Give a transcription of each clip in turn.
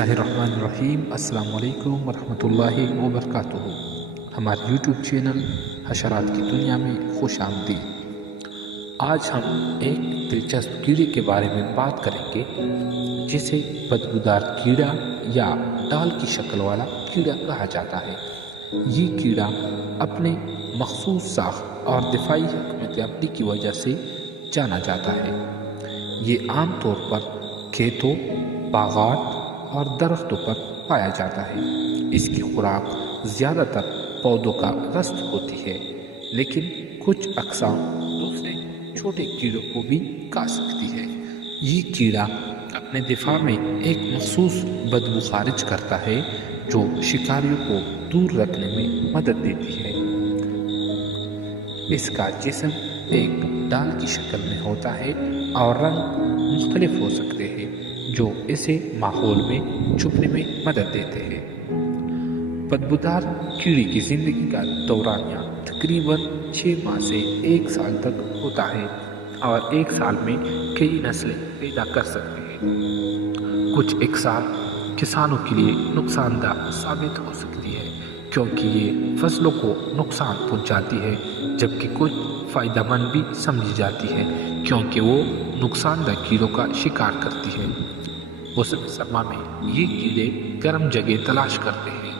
اللہ الرحمن الرحیم۔ السلام علیکم ورحمۃ اللہ وبرکاتہ۔ ہمارے یوٹیوب چینل حشرات کی دنیا میں خوش آمدید۔ آج ہم ایک دلچسپ کیڑے کے بارے میں بات کریں گے جسے بدبودار کیڑا یا ڈال کی شکل والا کیڑا کہا جاتا ہے۔ یہ کیڑا اپنے مخصوص ساخت اور دفاعی حکمت عملی کی وجہ سے جانا جاتا ہے۔ یہ عام طور پر کھیتوں، باغات اور درختوں پر پایا جاتا ہے۔ اس کی خوراک زیادہ تر پودوں کا رست ہوتی ہے، لیکن کچھ اقسام دوسرے چھوٹے کیڑوں کو بھی کھا سکتی ہے۔ یہ کیڑا اپنے دفاع میں ایک مخصوص بدبو خارج کرتا ہے جو شکاریوں کو دور رکھنے میں مدد دیتی ہے۔ اس کا جسم ایک ڈال کی شکل میں ہوتا ہے اور رنگ مختلف ہو سکتے ہیں جو اسے ماحول میں چھپنے میں مدد دیتے ہیں۔ بدبودار کیڑے کی زندگی کا دورانیہ تقریباً 6 ماہ سے 1 سال تک ہوتا ہے اور 1 سال میں کئی نسلیں پیدا کر سکتے ہیں۔ کچھ اقسام کسانوں کے لیے نقصان دہ ثابت ہو سکتی ہے کیونکہ یہ فصلوں کو نقصان پہنچاتی ہے، جبکہ کچھ فائدہ مند بھی سمجھی جاتی ہے کیونکہ وہ نقصان دہ کیڑوں کا شکار کرتی ہے۔ موسم سرما میں یہ کیڑے گرم جگہ تلاش کرتے ہیں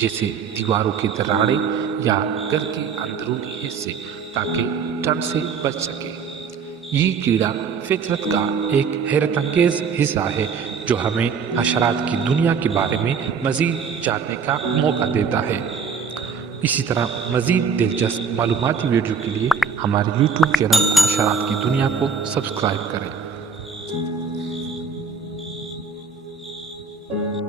جیسے دیواروں کی دراڑیں یا گھر کے اندرونی حصے تاکہ ٹھنڈ سے بچ سکے۔ یہ کیڑا فطرت کا ایک حیرت انگیز حصہ ہے جو ہمیں حشرات کی دنیا کے بارے میں مزید جاننے کا موقع دیتا ہے۔ اسی طرح مزید دلچسپ معلوماتی ویڈیو کے لیے ہمارے یوٹیوب چینل حشرات کی دنیا کو سبسکرائب کریں۔